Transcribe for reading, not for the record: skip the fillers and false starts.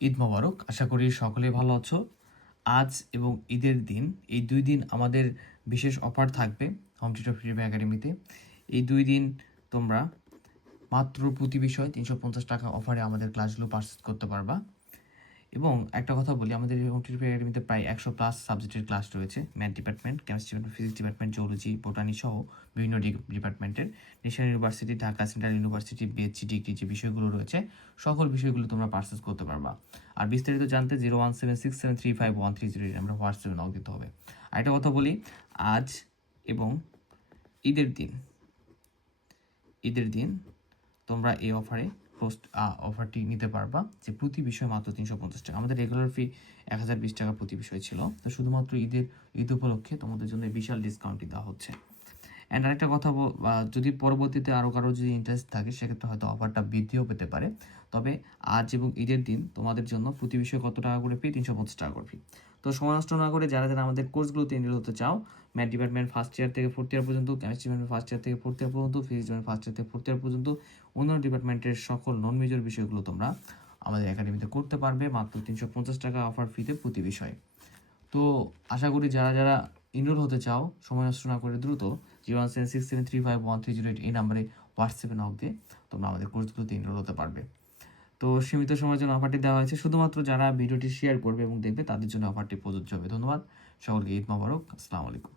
ঈদ মোবারক। আশা করি সকলেই ভালো আছো। আজ এবং ঈদের দিন, এই 2 দিন আমাদের বিশেষ অফার থাকবে হোম টিউটর ফ্রি একাডেমিতে। এই 2 দিন তোমরা মাত্র প্রতি বিষয় 350 টাকা অফারে আমাদের ক্লাসগুলো পারচেজ করতে পারবা। এবং একটা কথা বলি, আমাদের হোম টিউটর একাডেমিতে প্রায় 100+ সাবজেক্টের ক্লাস রয়েছে। Math department, chemistry department, physics department, zoology, botany সহ বিভিন্ন ডিপার্টমেন্টের। National university, Dhaka central university, BSc degree যে বিষয়গুলো রয়েছে সকল বিষয়গুলো তোমরা পারচেজ করতে পারবা। আর বিস্তারিত জানতে 01767351308 আমরা হোয়াটসঅ্যাপে নক দিতে হবে। আর একটা কথা বলি, আজ এবং ঈদের দিন তোমরা এই অফারটি নিতে পারবা, যে প্রতি বিষয় মাত্র 350 টাকা। আমাদের রেগুলার ফি 1020 টাকা প্রতি বিষয় ছিল, তো শুধুমাত্র ঈদ উপলক্ষে তোমাদের জন্য বিশাল ডিসকাউন্টটি দেওয়া হচ্ছে। অ্যান্ড আরেকটা কথা, যদি পরবর্তীতে আরও কারো যদি ইন্টারেস্ট থাকে সেক্ষেত্রে হয়তো অফারটা বৃদ্ধিও পেতে পারে। তবে আজ এবং ঈদের দিন তোমাদের জন্য প্রতি বিষয়ে কত টাকা করে ফি? 350 টাকা করে ফি। তো সময় নষ্ট না করে যারা যারা আমাদের কোর্সগুলোতে এনরোল হতে চাও, ম্যাথ ডিপার্টমেন্ট ফার্স্ট ইয়ার থেকে ফোর্থ ইয়ার পর্যন্ত, কেমিস্ট্রি ডিপার্টমেন্ট ফার্স্ট ইয়ার থেকে ফোর্থ ইয়ার পর্যন্ত, ফিজিক্স ডিপার্টমেন্ট ফার্স্ট ইয়ার থেকে ফোর্থ ইয়ার পর্যন্ত, অন্যান্য ডিপার্টমেন্টের সকল নন মেজর বিষয়গুলো তোমরা আমাদের একাডেমিতে করতে পারবে মাত্র 350 টাকা অফার ফিতে প্রতি বিষয়। তো আশা করি যারা যারা এনরোল হতে চাও, সময় নষ্ট না করে দ্রুত 01767351308 এই নাম্বারে হোয়াটসঅ্যাপে নক দিয়ে তোমরা আমাদের কোর্সগুলোতে এনরোল হতে পারবে। তো সীমিত সময়ের জন্য অফারটি দেওয়া হয়েছে, শুধুমাত্র যারা ভিডিওটি শেয়ার করবে এবং দেখবে তাদের জন্য অফারটি প্রযোজ্য হবে। ধন্যবাদ সকলকে। ঈদ মোবারক। আসসালামু আলাইকুম।